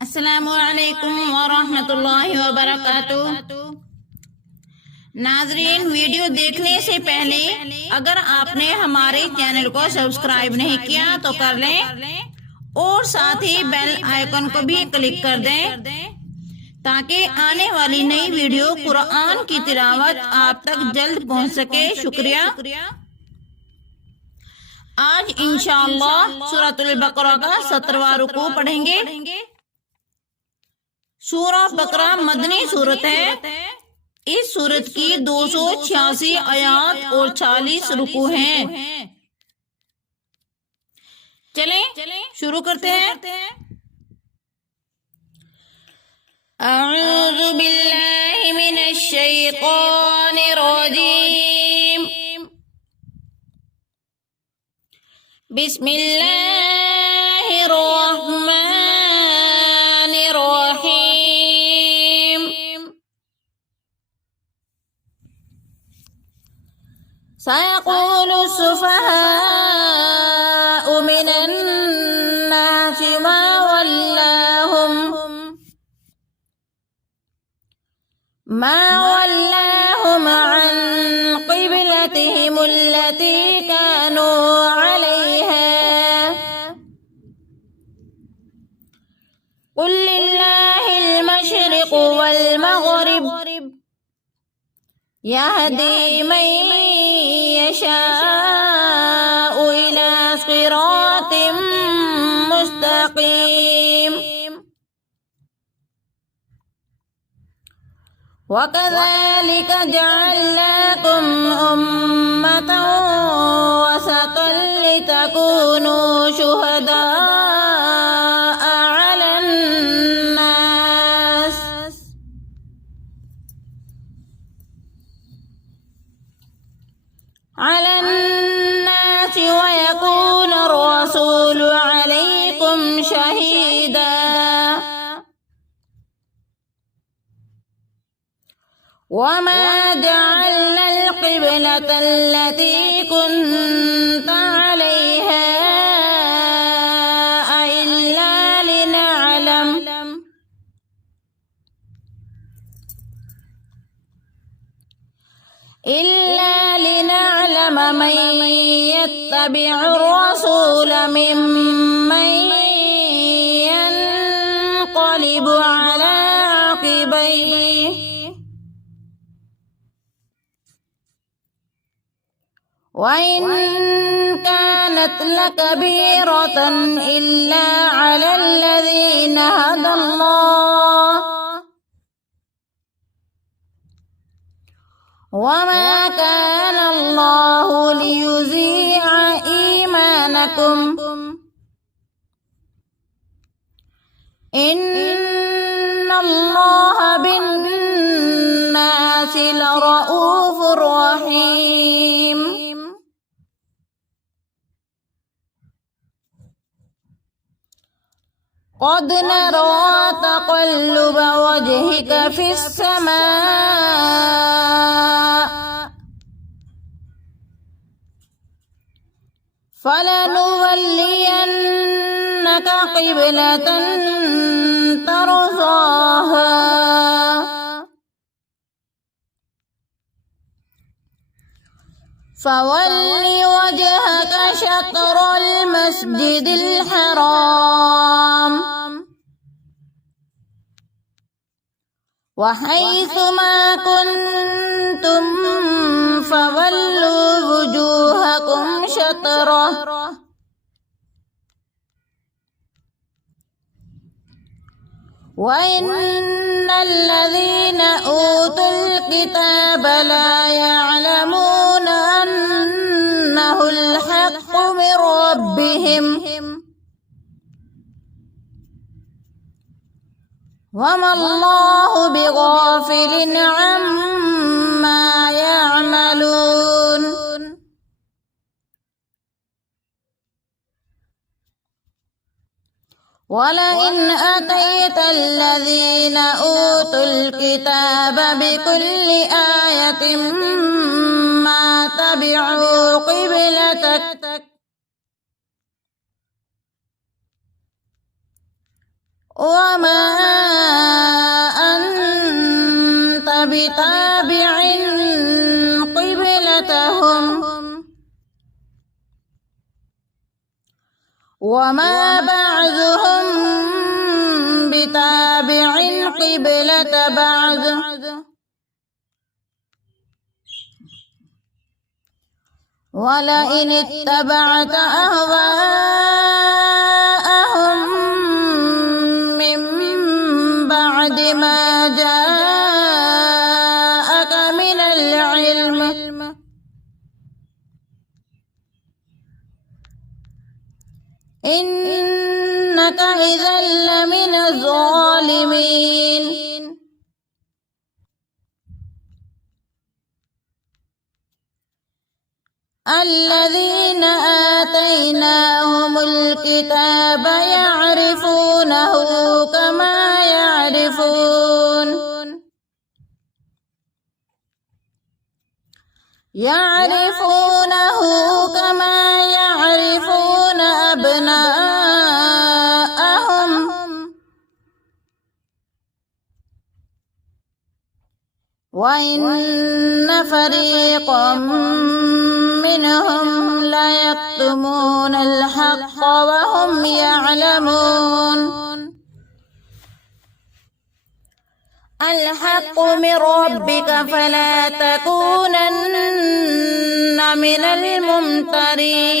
अस्सलामुअलैकुम वरहमतुल्लाहि वबरकातुह। नाजरीन, वीडियो देखने से पहले अगर आपने हमारे चैनल को सब्सक्राइब नहीं किया तो कर लें और साथ ही बेल आइकन को भी क्लिक कर दें ताकि आने वाली नई वीडियो कुरान की तिलावत आप तक जल्द पहुंच सके। शुक्रिया। आज इंशाअल्लाह सूरतुल बकरा का 17वां रुकू पढ़ेंगे। सूरह बकरा मदनी सूरत है। इस सूरत की 286 आयात और 40 रुकू हैं। चलें शुरू करते हैं। अऊज़ु बिल्लाहि मिनश शैतानिर रजीम। बिस्मिल्लाहिर रहमानिर रहीम। सयक़ूलु सुफ़हाउ मिनन नासि मा वल्लाहुम अन क़िबलतिहिमुल्लती कानू अलैहा। क़ुल लिल्लाहिल मशरिक़ु वल मग़रिब यहदी मन यशाअु इला सिरातिम मुस्तक़ीम। वकज़ालिक जअलनाकुम उम्मतन वसतन लितकूनू शुहदाअ अलन नास वयकून अर्रसूलु अलैकुम शहीदा। वमा जअलनल क़िबलतल्लती कुन्त अलैहा इल्ला लिनअलम मन यत्तबिउर रसूल मिम्मन यन्क़लिबु अला अक़िबैहि वइन कानत लकबीरतन इल्ला अलल्लज़ीना हदल्लाह वमा कान अल्लाहु लियुज़ीअ ईमानकुम इन्नल्लाह बिन्नासि लरऊफ़ुर रहीम। क़द नरा तक़ल्लुब वजहिक फ़िस्समाअ फलनुवल्लियन्नक क़िबलतन तर्ज़ाहा फवल्लि वजहक शत्रल मस्जिदिल हराम वहैसुमा कुन्तुम फवल्लू वुजूहकुम शत्रह वइन्नल्लज़ीना ऊतुल किताब ला यअलमून अन्नहुल हक़्क़ु मिर रब्बिहिम वमल्लाहु बिगाफिलिन अम्मा यअमलून। वलइन अतैतल्लज़ीना ऊतुल किताब बिकुल्लि आयतिन मा तबिअू क़िबलतक وما أنت بتابع قبلتهم وما بعضهم بتابع قبلة بعض ولئن اتبعت أهواءهم من بعد ما جاءك من العلم إنك إذا لمن الظالمين الذين آتيناهم الكتاب يعرفونه كما يعرفون أبناءهم وإن فريقا منهم ليكتمون الحق وهم يعلمون الحق من ربك فلا تكونن من الممترين